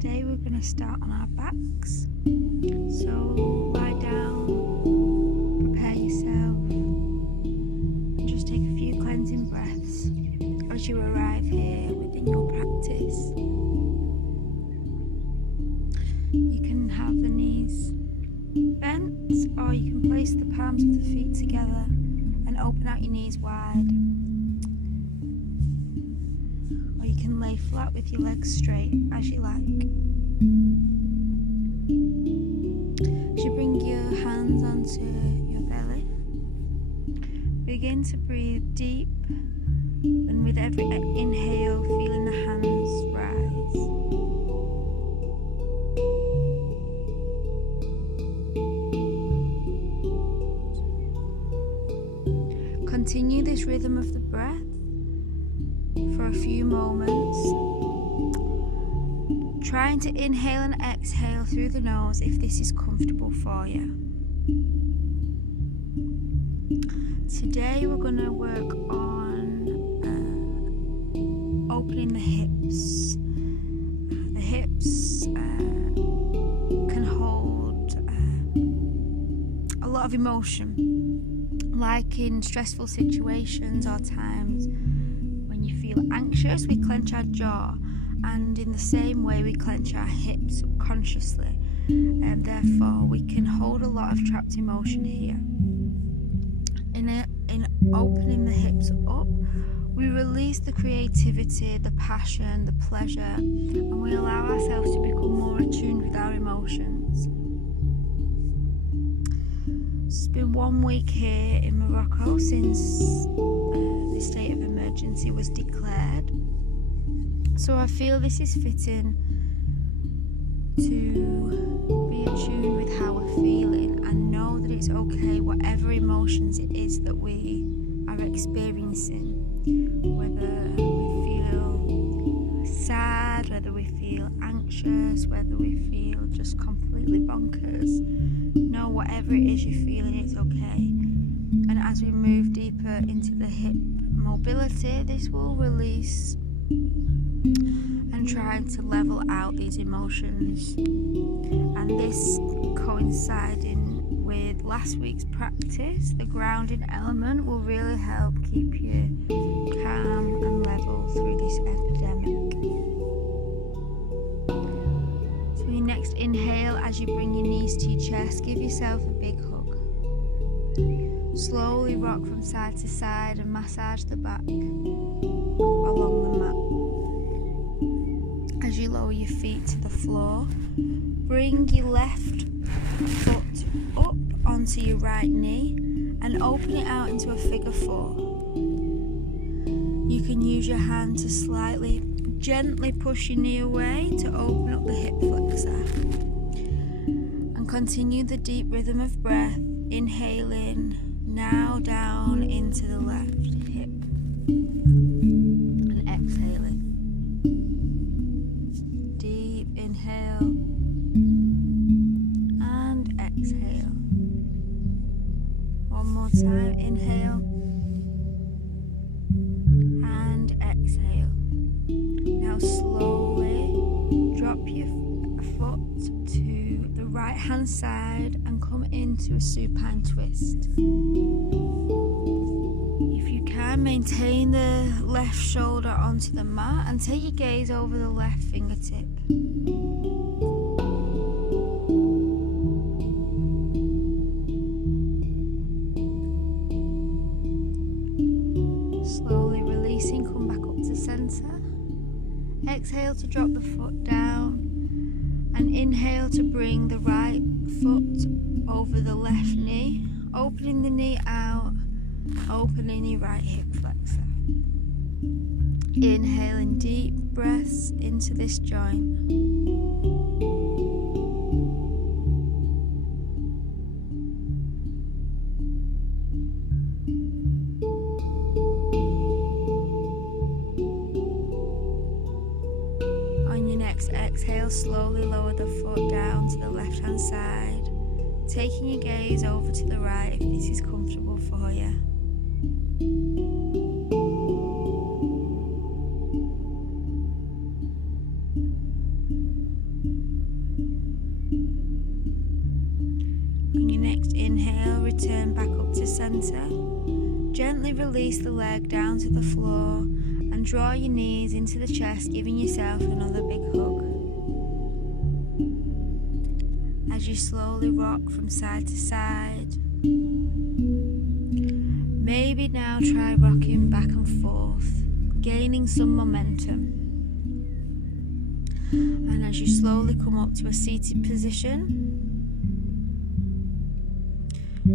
Today we're going to start on our backs. So lie down, prepare yourself, and just take a few cleansing breaths as you arrive here within your practice. You can have the knees bent, or you can place the palms of the feet together and open out your knees wide. Or you can lay flat with your legs straight as you like. As you bring your hands onto your belly, begin to breathe deep, and with every inhale, feeling the hands rise. Continue this rhythm of the breath for a few moments, trying to inhale and exhale through the nose if this is comfortable for you. Today we're going to work on opening the hips. The hips can hold a lot of emotion, like in stressful situations or times when you feel anxious. We clench our jaw, and in the same way we clench our hips subconsciously, and therefore we can hold a lot of trapped emotion here. In opening the hips up, we release the creativity, the passion, the pleasure, and we allow ourselves to become more attuned with our emotions. It's been 1 week here in Morocco since the state of emergency was declared, so I feel this is fitting to be attuned with how we're feeling and know that it's okay, whatever emotions it is that we are experiencing, whether we feel sad, whether we feel anxious, whether we feel just completely bonkers. Know whatever it is you're feeling, it's okay. And as we move deeper into the hip mobility, this will release and try to level out these emotions. And this coinciding with last week's practice, the grounding element will really help keep you calm and level through this epidemic. So your next inhale, as you bring your knees to your chest, give yourself a big hug. Slowly rock from side to side and massage the back along the mat. As you lower your feet to the floor, bring your left foot up onto your right knee and open it out into a figure 4. You can use your hand to slightly, gently push your knee away to open up the hip flexor. And continue the deep rhythm of breath, inhaling now down into the left hip and exhaling. Deep inhale and exhale. One more time, inhale and exhale. Now slowly drop your foot to the right hand side and come into a supine twist. If you can, maintain the left shoulder onto the mat and take your gaze over the left fingertip. Slowly releasing, come back up to center. Exhale to drop the foot down, and inhale to bring the right foot over the left knee, opening the knee out, opening your right hip flexor. Inhaling deep breaths into this joint. On your next exhale, slowly lower the foot down to the left hand side, taking your gaze over to the right if this is comfortable for you. centre. Gently release the leg down to the floor and draw your knees into the chest, giving yourself another big hug. As you slowly rock from side to side, maybe now try rocking back and forth, gaining some momentum. And as you slowly come up to a seated position,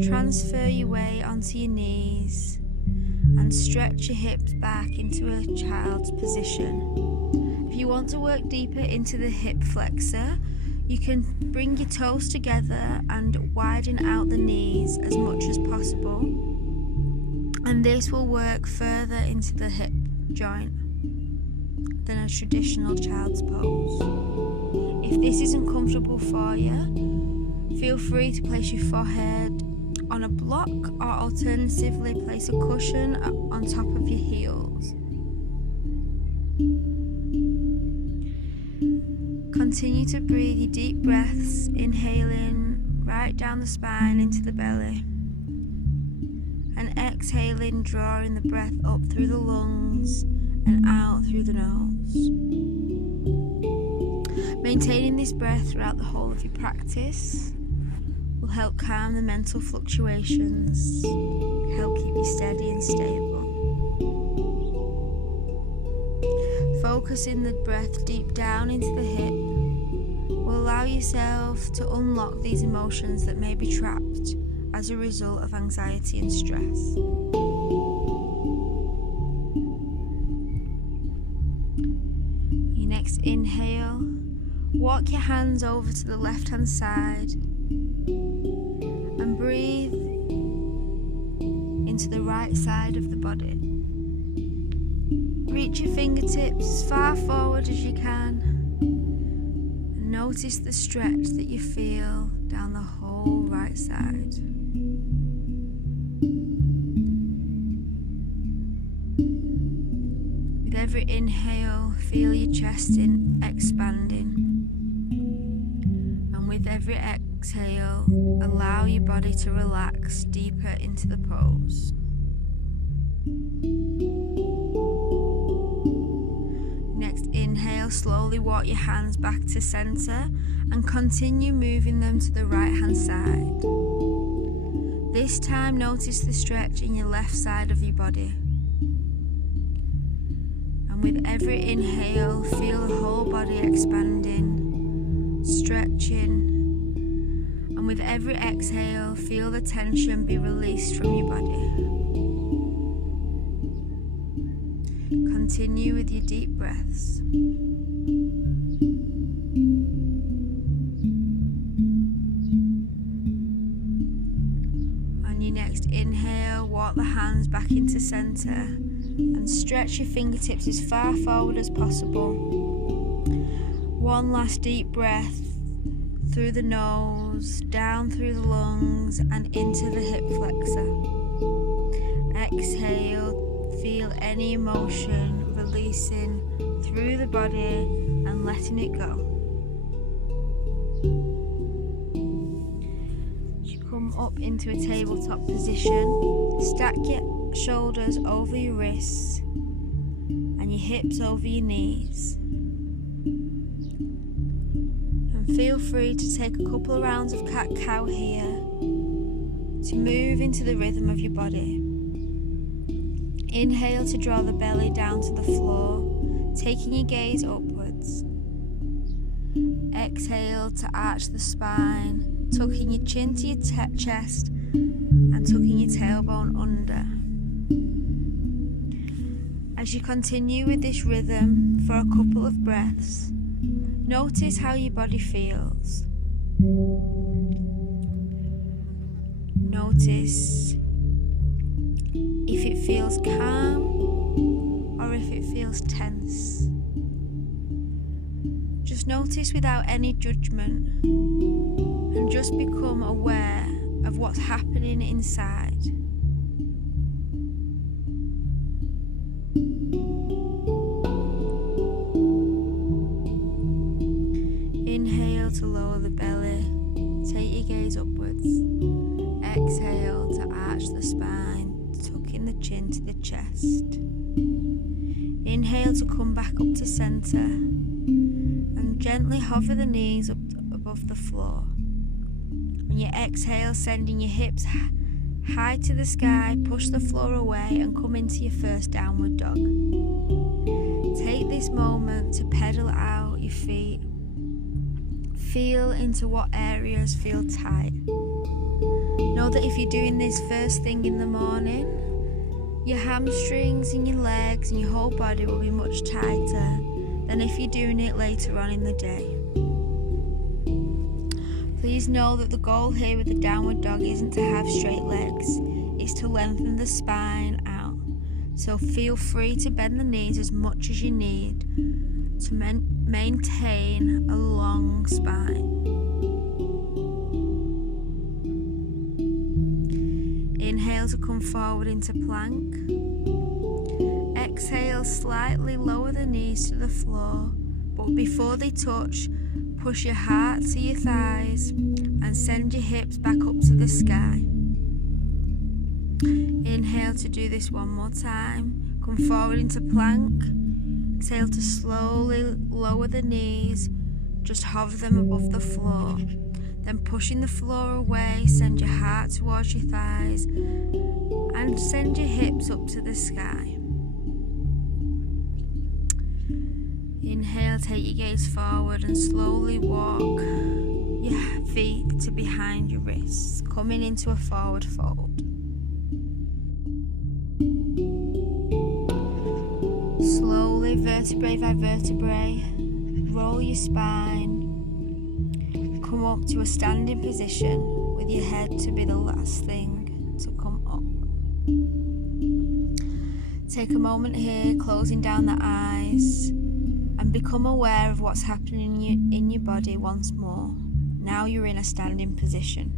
transfer your weight onto your knees and stretch your hips back into a child's position. If you want to work deeper into the hip flexor, you can bring your toes together and widen out the knees as much as possible, and this will work further into the hip joint than a traditional child's pose. If this isn't comfortable for you, feel free to place your forehead on a block or alternatively place a cushion on top of your heels. Continue to breathe your deep breaths, inhaling right down the spine into the belly, and exhaling, drawing the breath up through the lungs and out through the nose. Maintaining this breath throughout the whole of your practice will help calm the mental fluctuations, help keep you steady and stable. Focusing the breath deep down into the hip will allow yourself to unlock these emotions that may be trapped as a result of anxiety and stress. Your next inhale, walk your hands over to the left hand side and breathe into the right side of the body. Reach your fingertips as far forward as you can and notice the stretch that you feel down the whole right side. With every inhale, feel your chest expanding, and with every exhale, allow your body to relax deeper into the pose. Next inhale, slowly walk your hands back to center and continue moving them to the right hand side. This time, notice the stretch in your left side of your body. And with every inhale, feel the whole body expanding, stretching. And with every exhale, feel the tension be released from your body. Continue with your deep breaths. On your next inhale, walk the hands back into center and stretch your fingertips as far forward as possible. One last deep breath through the nose, down through the lungs and into the hip flexor. Exhale, feel any emotion releasing through the body and letting it go. As you come up into a tabletop position, stack your shoulders over your wrists and your hips over your knees. And feel free to take a couple of rounds of cat-cow here to move into the rhythm of your body. Inhale to draw the belly down to the floor, taking your gaze upwards. Exhale to arch the spine, tucking your chin to your chest and tucking your tailbone under. As you continue with this rhythm for a couple of breaths, notice how your body feels. Notice if it feels calm or if it feels tense. Just notice without any judgment and just become aware of what's happening inside. Inhale to lower the belly. Take your gaze upwards. Exhale exhale to arch the spine, tucking the chin to the chest. Inhale to come back up to center and gently hover the knees up above the floor. On your exhale, sending your hips high to the sky, push the floor away and come into your first downward dog. Take this moment to pedal out your feet. Feel into what areas feel tight. Know that if you're doing this first thing in the morning, your hamstrings and your legs and your whole body will be much tighter than if you're doing it later on in the day. Please know that the goal here with the downward dog isn't to have straight legs, it's to lengthen the spine out. So feel free to bend the knees as much as you need to maintain a long spine. Inhale to come forward into plank. Exhale, slightly lower the knees to the floor, but before they touch, push your heart to your thighs and send your hips back up to the sky. Inhale to do this one more time. Come forward into plank. Exhale to slowly lower the knees, just hover them above the floor. Then pushing the floor away, send your heart towards your thighs and send your hips up to the sky. Inhale, take your gaze forward and slowly walk your feet to behind your wrists, coming into a forward fold. Slowly, vertebrae by vertebrae, roll your spine. Come up to a standing position with your head to be the last thing to come up. Take a moment here, closing down the eyes, and become aware of what's happening in your body once more. Now you're in a standing position.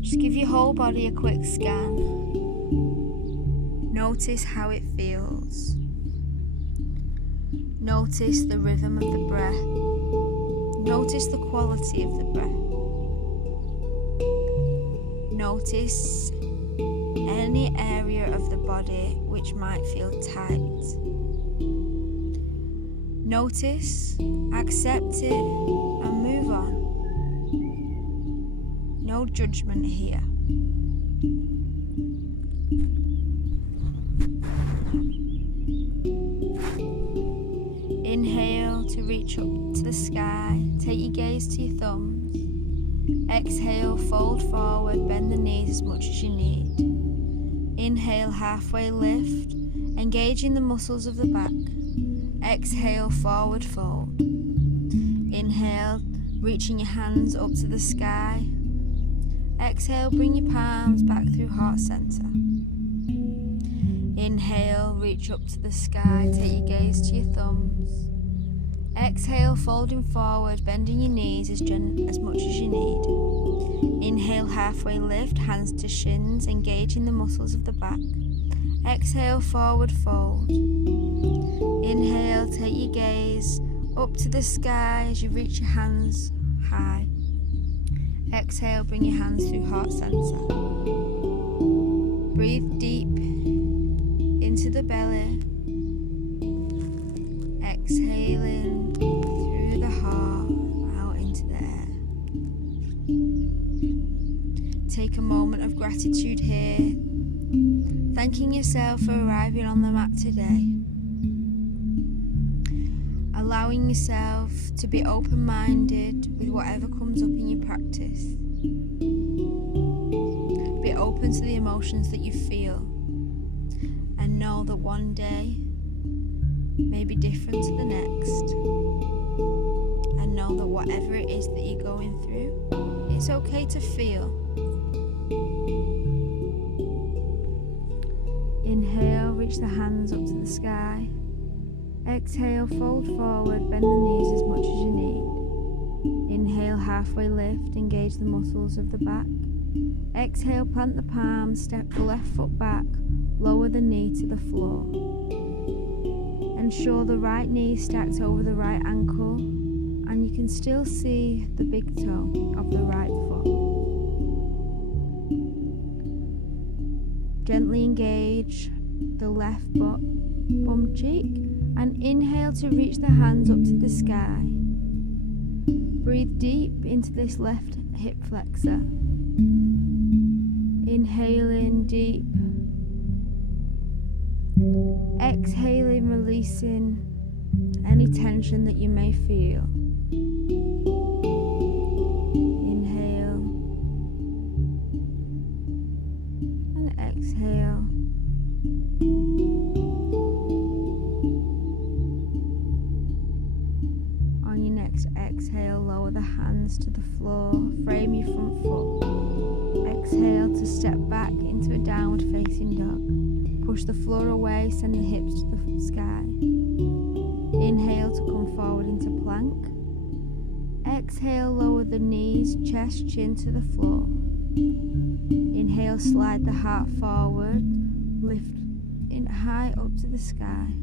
Just give your whole body a quick scan. Notice how it feels. Notice the rhythm of the breath. Notice the quality of the breath. Notice any area of the body which might feel tight. Notice, accept it, and move on. No judgment here. Inhale to reach up to the sky. Take your gaze to your thumbs. Exhale, fold forward, bend the knees as much as you need. Inhale, halfway lift, engaging the muscles of the back. Exhale, forward fold. Inhale, reaching your hands up to the sky. Exhale, bring your palms back through heart center. Inhale, reach up to the sky, take your gaze to your thumbs. Exhale, folding forward, bending your knees as much as you need. Inhale, halfway lift, hands to shins, engaging the muscles of the back. Exhale, forward fold. Inhale, take your gaze up to the sky as you reach your hands high. Exhale, bring your hands through heart center. Breathe deep into the belly. Exhaling through the heart, out into the air. Take a moment of gratitude here, thanking yourself for arriving on the mat today. Allowing yourself to be open-minded with whatever comes up in your practice. Be open to the emotions that you feel, and know that one day may be different to the next, and know that whatever it is that you're going through, it's okay to feel. Inhale, reach the hands up to the sky. Exhale, fold forward, bend the knees as much as you need. Inhale, halfway lift, engage the muscles of the back. Exhale, plant the palms, step the left foot back, lower the knee to the floor. Ensure the right knee stacked over the right ankle. and you can still see the big toe of the right foot. Gently engage the left bum cheek and inhale to reach the hands up to the sky. Breathe deep into this left hip flexor. Inhaling deep. Exhaling, releasing any tension that you may feel. Inhale and exhale. On your next exhale, lower the hands to the floor, frame your front foot. Exhale to step back into a downward facing dog. Push the floor away, send the hips to the sky. Inhale to come forward into plank. Exhale, lower the knees, chest, chin to the floor. Inhale, slide the heart forward, lift in high up to the sky.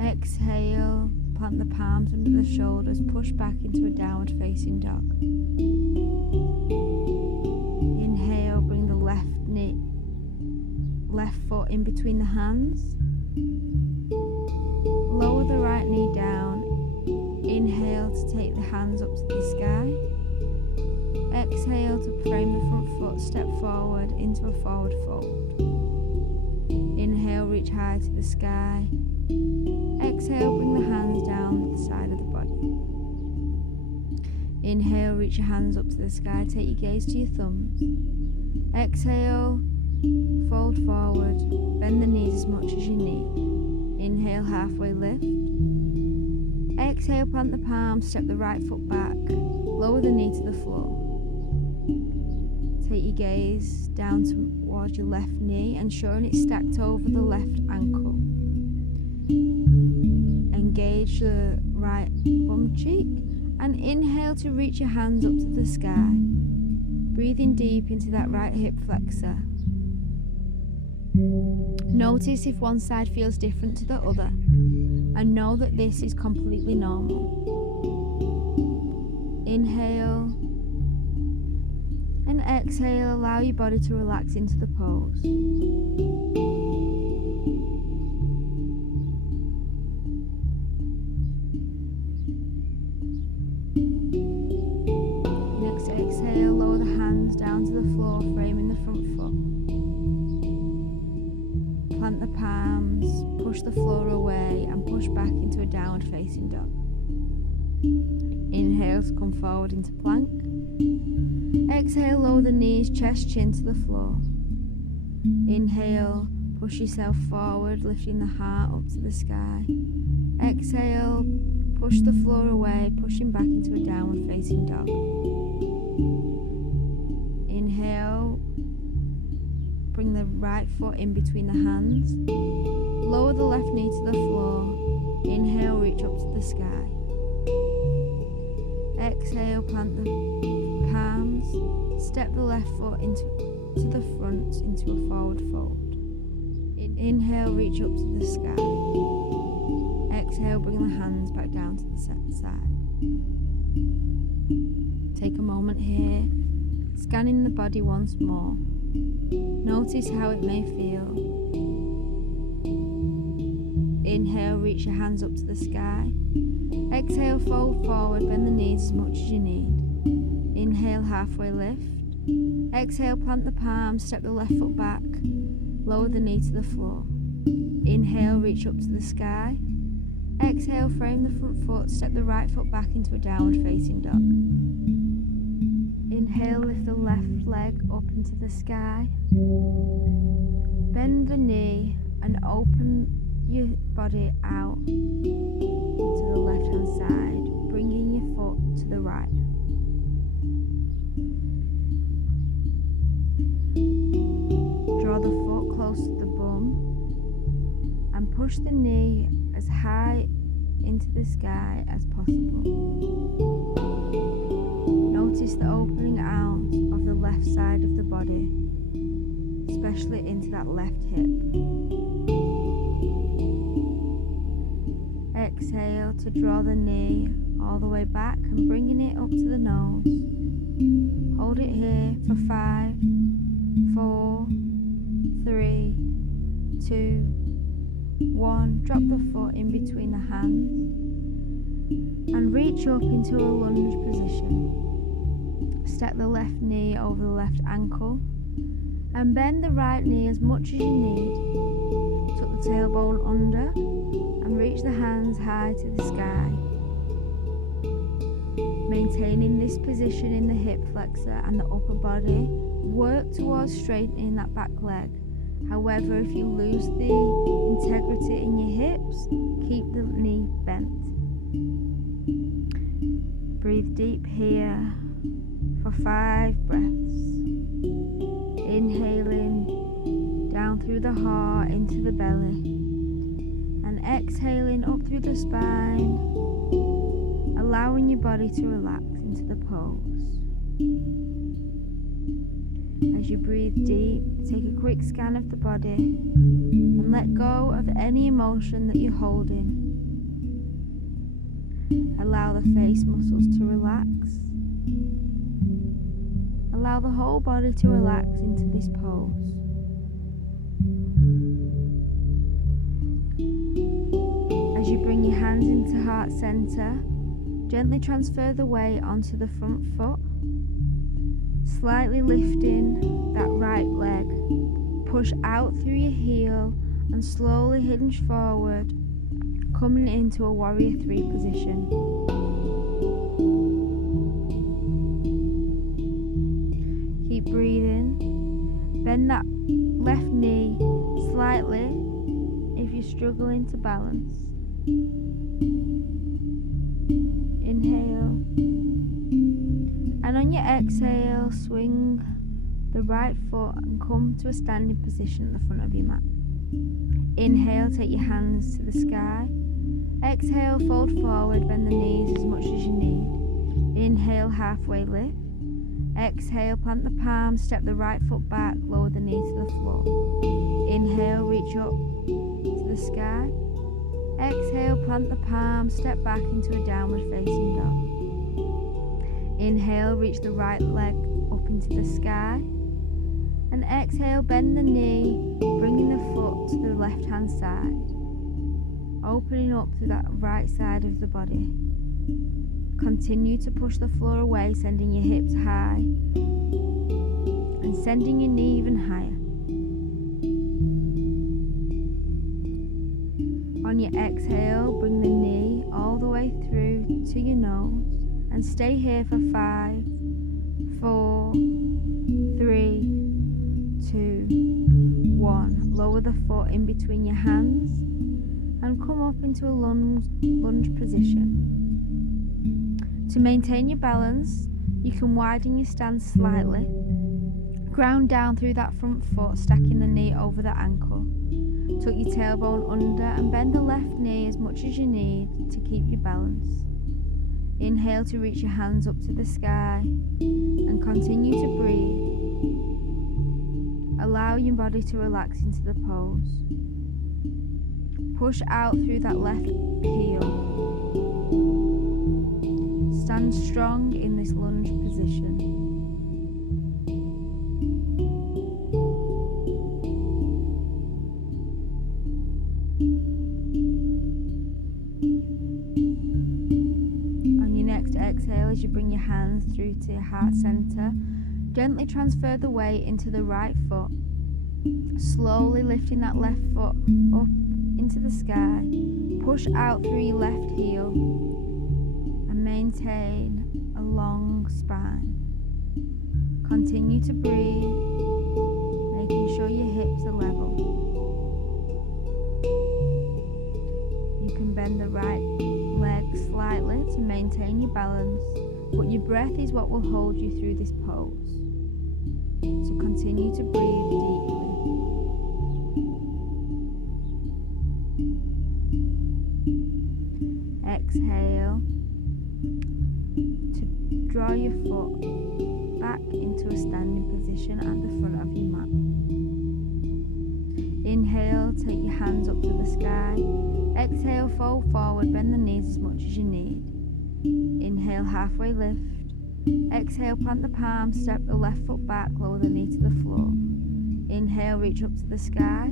Exhale, plant the palms under the shoulders, push back into a downward facing dog. Inhale, bring the left foot in between the hands. Lower the right knee down. Inhale to take the hands up to the sky. Exhale to frame the front foot, step forward into a forward fold. Inhale, reach high to the sky. Exhale, bring the hands down the side of the body. Inhale, reach your hands up to the sky, take your gaze to your thumbs. Exhale, fold forward, bend the knees as much as you need. Inhale, halfway lift. Exhale, plant the palms, step the right foot back, lower the knee to the floor. Take your gaze down towards your left knee, ensuring it's stacked over the left ankle. Engage the right bum cheek and inhale to reach your hands up to the sky. Breathing deep into that right hip flexor. Notice if one side feels different to the other, and know that this is completely normal. Inhale and exhale, allow your body to relax into the pose. Next exhale, lower the hands down to the floor, framing the front foot. Plant the palms, push the floor away and push back into a downward facing dog. Inhale to come forward into plank. Exhale, lower the knees, chest, chin to the floor. Inhale, push yourself forward, lifting the heart up to the sky. Exhale, push the floor away, pushing back into a downward facing dog. Inhale, bring the right foot in between the hands. Lower the left knee to the floor. Inhale, reach up to the sky. Exhale, plant the palms. Step the left foot to the front into a forward fold. Inhale, reach up to the sky. Exhale, bring the hands back down to the side. Take a moment here, scanning the body once more. Notice how it may feel. Inhale, reach your hands up to the sky. Exhale, fold forward, bend the knees as much as you need. Inhale, halfway lift. Exhale, plant the palms, step the left foot back, lower the knee to the floor. Inhale, reach up to the sky. Exhale, frame the front foot, step the right foot back into a downward facing dog. Inhale, lift the left leg up into the sky. Bend the knee and open your body out to the left hand side, bringing your foot to the right. Draw the foot close to the bum and push the knee as high into the sky as possible. Notice the opening out of the left side of the body, especially into that left hip. Exhale to draw the knee all the way back and bringing it up to the nose. Hold it here for 5, 4, 3, 2, 1. Drop the foot in between the hands and reach up into a lunge position. Step the left knee over the left ankle and bend the right knee as much as you need. Tuck the tailbone under and reach the hands high to the sky. Maintaining this position in the hip flexor and the upper body, work towards straightening that back leg. However, if you lose the integrity in your hips, keep the knee bent. Breathe deep here for 5 breaths. Inhaling down through the heart into the belly and exhaling up through the spine, allowing your body to relax into the pose. As you breathe deep, take a quick scan of the body and let go of any emotion that you're holding. Allow the face muscles to relax. Allow the whole body to relax into this pose. As you bring your hands into heart center, gently transfer the weight onto the front foot, slightly lifting that right leg. Push out through your heel and slowly hinge forward, coming into a warrior 3 position. Keep breathing. Bend that left knee slightly if you're struggling to balance. Inhale. And on your exhale, swing the right foot and come to a standing position at the front of your mat. Inhale, take your hands to the sky. Exhale, fold forward, bend the knees as much as you need. Inhale, halfway lift. Exhale, plant the palms, step the right foot back, lower the knee to the floor. Inhale, reach up to the sky. Exhale, plant the palms, step back into a downward facing dog. Inhale, reach the right leg up into the sky. And exhale, bend the knee, bringing the foot to the left hand side. Opening up to that right side of the body. Continue to push the floor away, sending your hips high and sending your knee even higher. On your exhale, bring the knee all the way through to your nose and stay here for 5, 4, 3, 2, 1. Lower the foot in between your hands and come up into a lunge position. To maintain your balance, you can widen your stance slightly. Ground down through that front foot, stacking the knee over the ankle. Tuck your tailbone under and bend the left knee as much as you need to keep your balance. Inhale to reach your hands up to the sky and continue to breathe. Allow your body to relax into the pose. Push out through that left heel. Stand strong in this lunge position. On your next exhale, as you bring your hands through to your heart center, gently transfer the weight into the right foot, slowly lifting that left foot up into the sky. Push out through your left heel and maintain a long spine. Continue to breathe, making sure your hips are level. You can bend the right leg slightly to maintain your balance, but your breath is what will hold you through this pose. So continue to breathe deeply. Exhale to draw your foot back into a standing position at the front of your mat. Inhale, take your hands up to the sky. Exhale, fold forward, bend the knees as much as you need. Inhale, halfway lift. Exhale, plant the palms, step the left foot back, lower the knee to the floor. Inhale, reach up to the sky.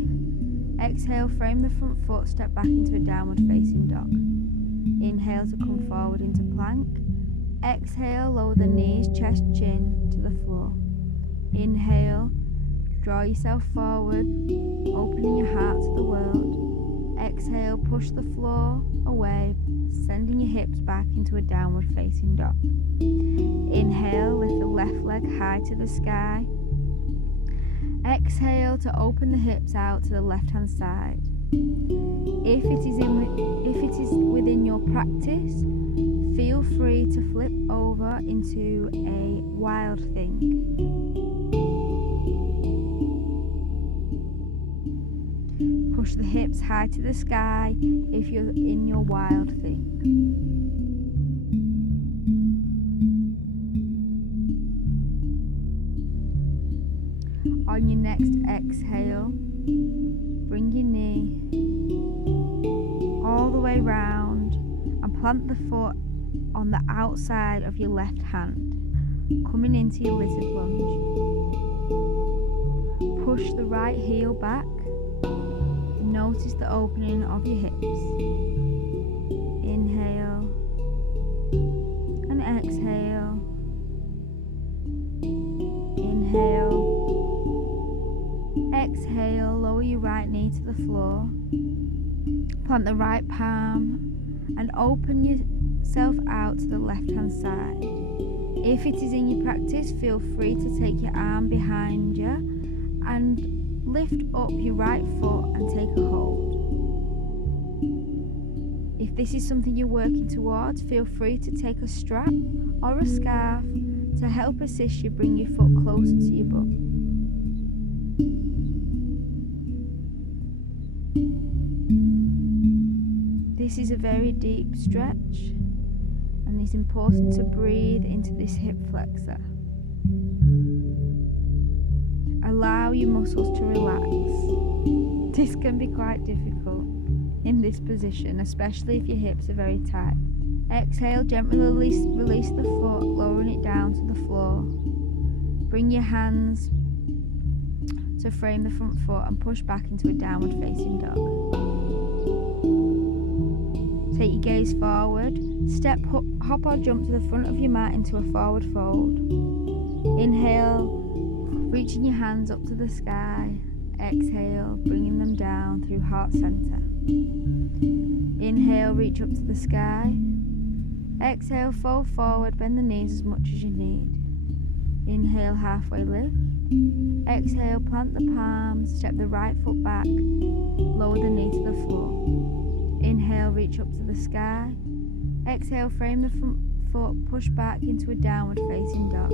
Exhale, frame the front foot, step back into a downward facing dog. Inhale to come forward into plank. Exhale, lower the knees, chest, chin to the floor. Inhale, draw yourself forward, opening your heart to the world. Exhale, push the floor away, sending your hips back into a downward facing dog. Inhale, lift the left leg high to the sky. Exhale to open the hips out to the left hand side. If it is within your practice, feel free to flip over into a wild thing. Push the hips high to the sky if you're in your wild thing. On your next exhale, bring your knee all the way round and plant the foot on the outside of your left hand, coming into your lizard lunge. Push the right heel back and notice the opening of your hips. Inhale and exhale. Inhale. Exhale, lower your right knee to the floor. Plant the right palm and open yourself out to the left hand side. If it is in your practice, feel free to take your arm behind you and lift up your right foot and take a hold. If this is something you're working towards, feel free to take a strap or a scarf to help assist you bring your foot closer to your butt. This is a very deep stretch, and it's important to breathe into this hip flexor. Allow your muscles to relax. This can be quite difficult in this position, especially if your hips are very tight. Exhale, gently release the foot, lowering it down to the floor. Bring your hands to frame the front foot and push back into a downward facing dog. Take your gaze forward, step, hop or jump to the front of your mat into a forward fold. Inhale, reaching your hands up to the sky. Exhale, bringing them down through heart center. Inhale, reach up to the sky. Exhale, fold forward, bend the knees as much as you need. Inhale, halfway lift. Exhale, plant the palms, step the right foot back, lower the knee to the floor. Inhale, reach up to the sky. Exhale, frame the front foot, push back into a downward facing dog.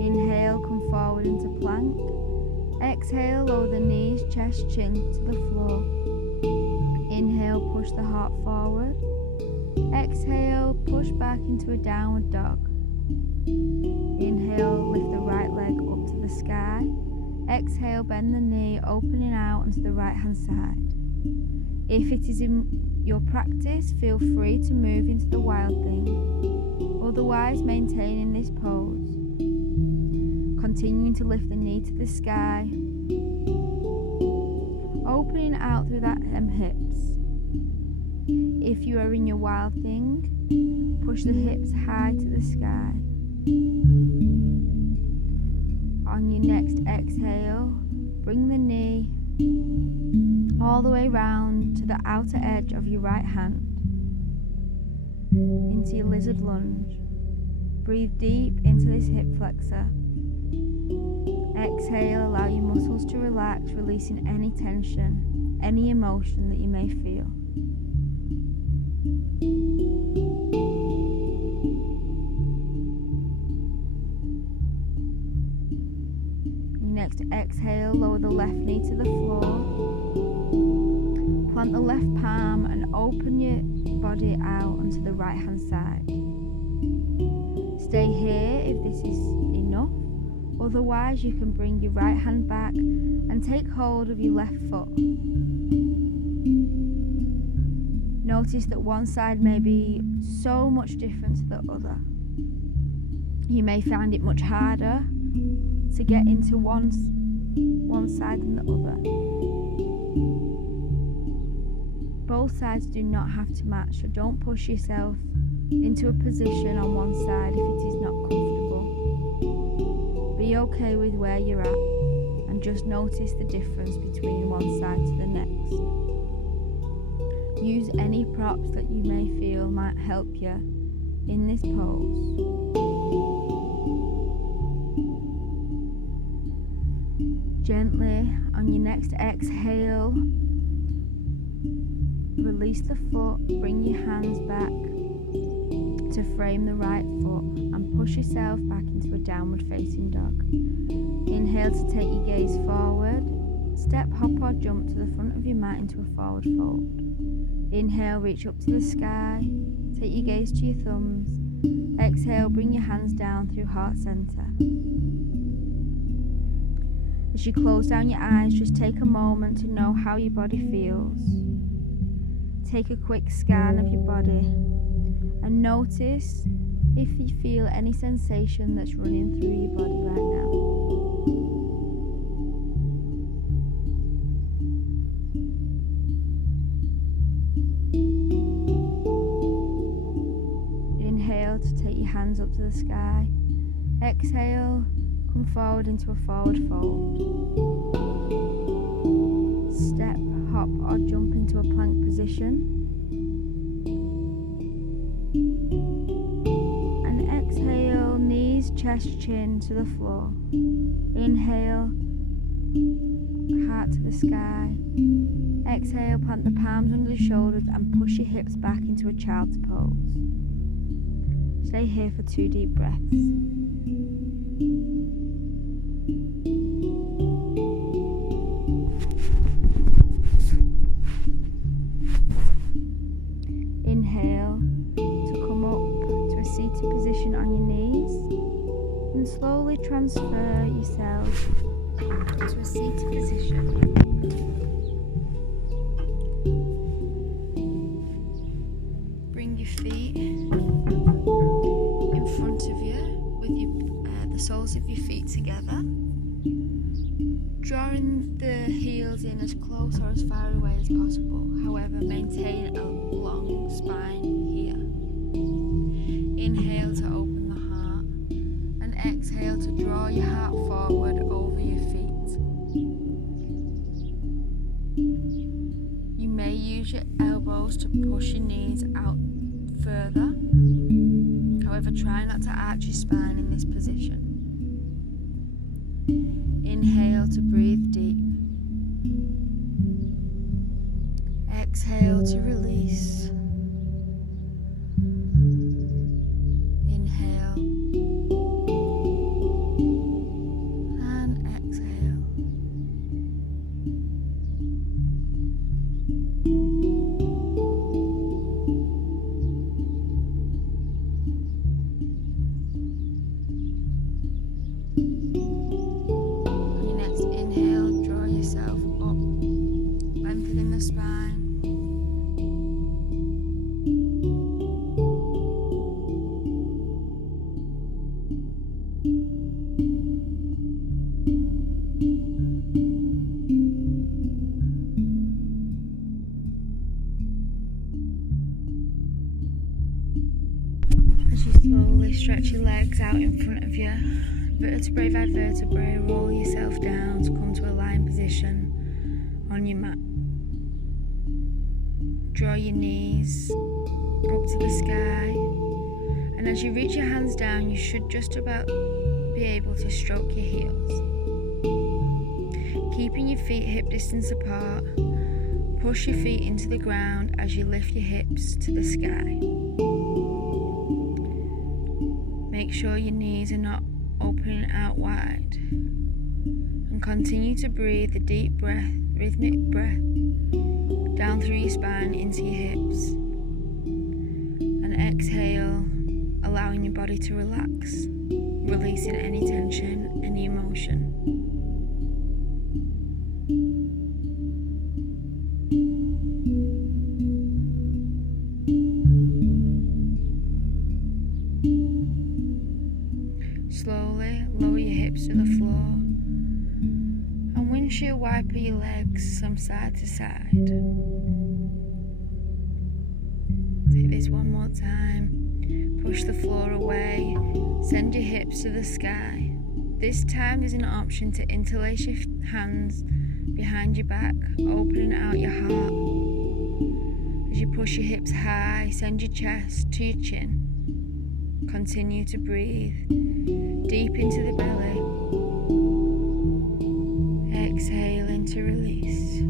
Inhale, come forward into plank. Exhale, lower the knees, chest, chin to the floor. Inhale, push the heart forward. Exhale, push back into a downward dog. Inhale, lift the right leg up to the sky. Exhale, bend the knee, opening out onto the right hand side. If it is in your practice, feel free to move into the wild thing. Otherwise, maintaining this pose. Continuing to lift the knee to the sky. Opening out through that hips. If you are in your wild thing, push the hips high to the sky. On your next exhale, bring the knee all the way round to the outer edge of your right hand into your lizard lunge. Breathe deep into this hip flexor. Exhale, allow your muscles to relax, releasing any tension, any emotion that you may feel. Next exhale, lower the left knee to the floor. Plant the left palm and open your body out onto the right hand side. Stay here if this is enough. Otherwise, you can bring your right hand back and take hold of your left foot. Notice that one side may be so much different to the other. You may find it much harder to get into one side than the other. Both sides do not have to match, so don't push yourself into a position on one side if it is not comfortable. Be okay with where you're at and just notice the difference between one side to the next. Use any props that you may feel might help you in this pose. Gently, on your next exhale, release the foot, bring your hands back to frame the right foot and push yourself back into a downward facing dog. Inhale to take your gaze forward, step, hop or jump to the front of your mat into a forward fold. Inhale, reach up to the sky, take your gaze to your thumbs. Exhale, bring your hands down through heart center. As you close down your eyes, just take a moment to know how your body feels. Take a quick scan of your body and notice if you feel any sensation that's running through your body right now. Inhale to take your hands up to the sky. Exhale, come forward into a forward fold. Step, hop or jump into a plank position. And exhale, knees, chest, chin to the floor. Inhale, heart to the sky. Exhale, plant the palms under the shoulders and push your hips back into a child's pose. Stay here for 2 deep breaths. Inhale to come up to a seated position on your knees and slowly transfer yourself to a seated position. Bring your feet in front of you with the soles of your feet together, drawing the heels in as close or as far away as possible. However, maintain a long spine here. Inhale to open the heart and exhale to draw your heart forward over your feet. You may use your elbows to push your knees out further. However, try not to arch your spine in this position. Inhale to breathe deep. Exhale to release. Inhale and exhale. On your next inhale, draw yourself up, lengthening the spine. As you slowly stretch your legs out in front of you, vertebrae by vertebrae, roll yourself down to come to a lying position on your mat. Draw your knees up to the sky, and as you reach your hands down, you should just about be able to stroke your heels. Keeping your feet hip distance apart, push your feet into the ground as you lift your hips to the sky. Make sure your knees are not opening out wide. And continue to breathe the deep breath, rhythmic breath, down through your spine into your hips. And exhale, allowing your body to relax, releasing any tension, any emotion. from side to side. Take this one more time. Push the floor away. Send your hips to the sky. This time there's an option to interlace your hands behind your back, opening out your heart. As you push your hips high, send your chest to your chin. Continue to breathe deep into the belly. Exhale into release.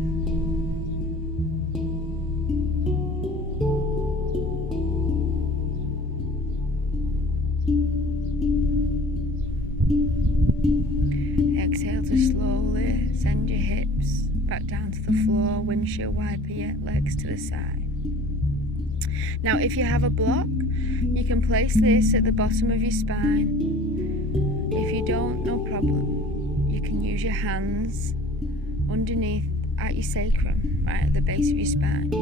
Exhale to slowly send your hips back down to the floor, windshield wiper your legs to the side. Now if you have a block, you can place this at the bottom of your spine. If you don't, no problem. You can use your hands underneath at your sacrum, right at the base of your spine.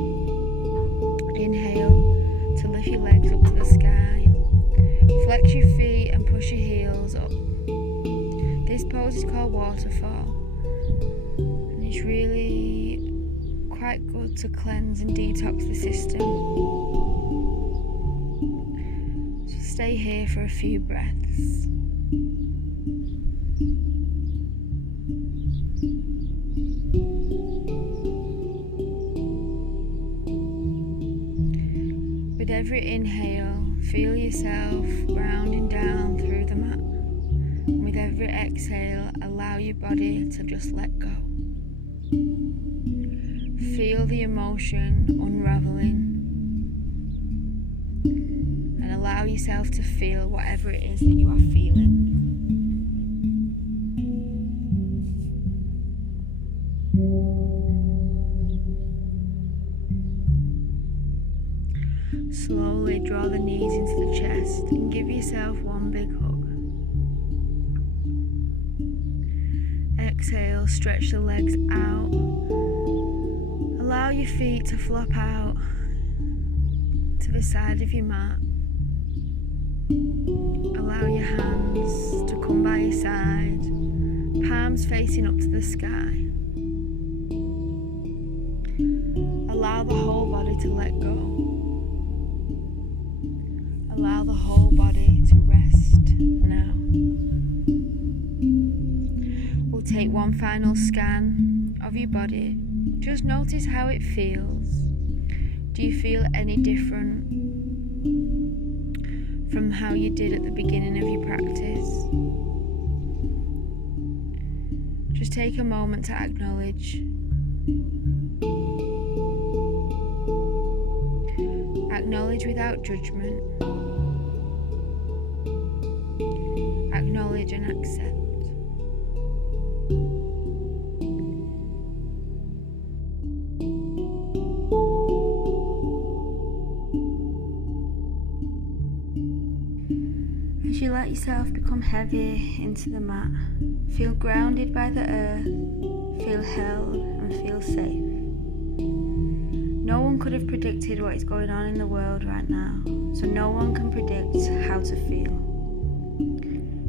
Inhale to lift your legs up to the sky. Flex your feet and push your heels up. This pose is called waterfall, and it's really quite good to cleanse and detox the system. So stay here for a few breaths. With every inhale, feel yourself rounding down through the mat. And with every exhale, allow your body to just let go. Feel the emotion unraveling. And allow yourself to feel whatever it is that you are feeling. Slowly draw the knees into the chest and give yourself one big hug. Exhale, stretch the legs out. Allow your feet to flop out to the side of your mat. Allow your hands to come by your side, palms facing up to the sky. Allow the whole body to let go. Allow the whole body to rest now. We'll take one final scan of your body. Just notice how it feels. Do you feel any different from how you did at the beginning of your practice? Just take a moment to acknowledge. Acknowledge without judgment. Acknowledge and accept. As you let yourself become heavy into the mat, feel grounded by the earth, feel held and feel safe. No one could have predicted what is going on in the world right now, so no one can predict how to feel.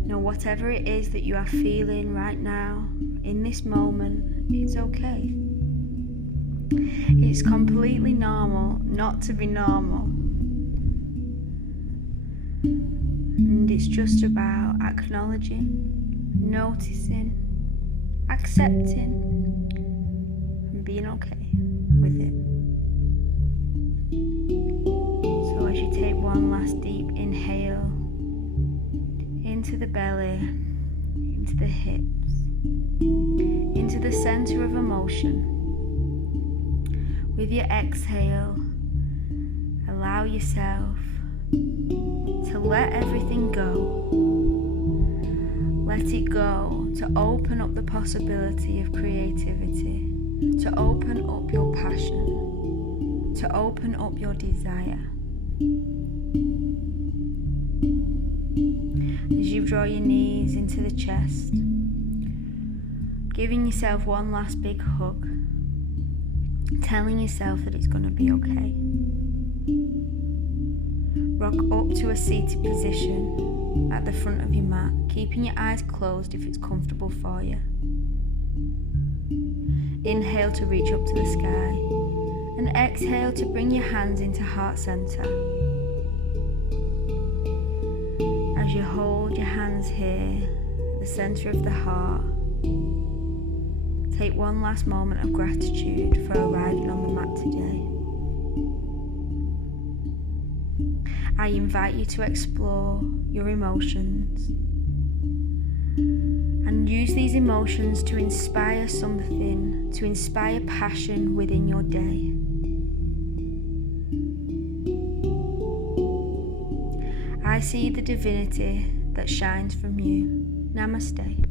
Now, whatever it is that you are feeling right now, in this moment, it's okay. It's completely normal not to be normal. And it's just about acknowledging, noticing, accepting, and being okay with it. So as you take one last deep inhale into the belly, into the hips, into the center of emotion. With your exhale, allow yourself to let everything go. Let it go to open up the possibility of creativity, to open up your passion, to open up your desire. As you draw your knees into the chest, giving yourself one last big hug, telling yourself that it's going to be okay. Rock up to a seated position at the front of your mat, keeping your eyes closed if it's comfortable for you. Inhale to reach up to the sky, and exhale to bring your hands into heart center. As you hold your hands here at the center of the heart, take one last moment of gratitude for arriving on the mat today. I invite you to explore your emotions and use these emotions to inspire something, to inspire passion within your day. I see the divinity that shines from you. Namaste.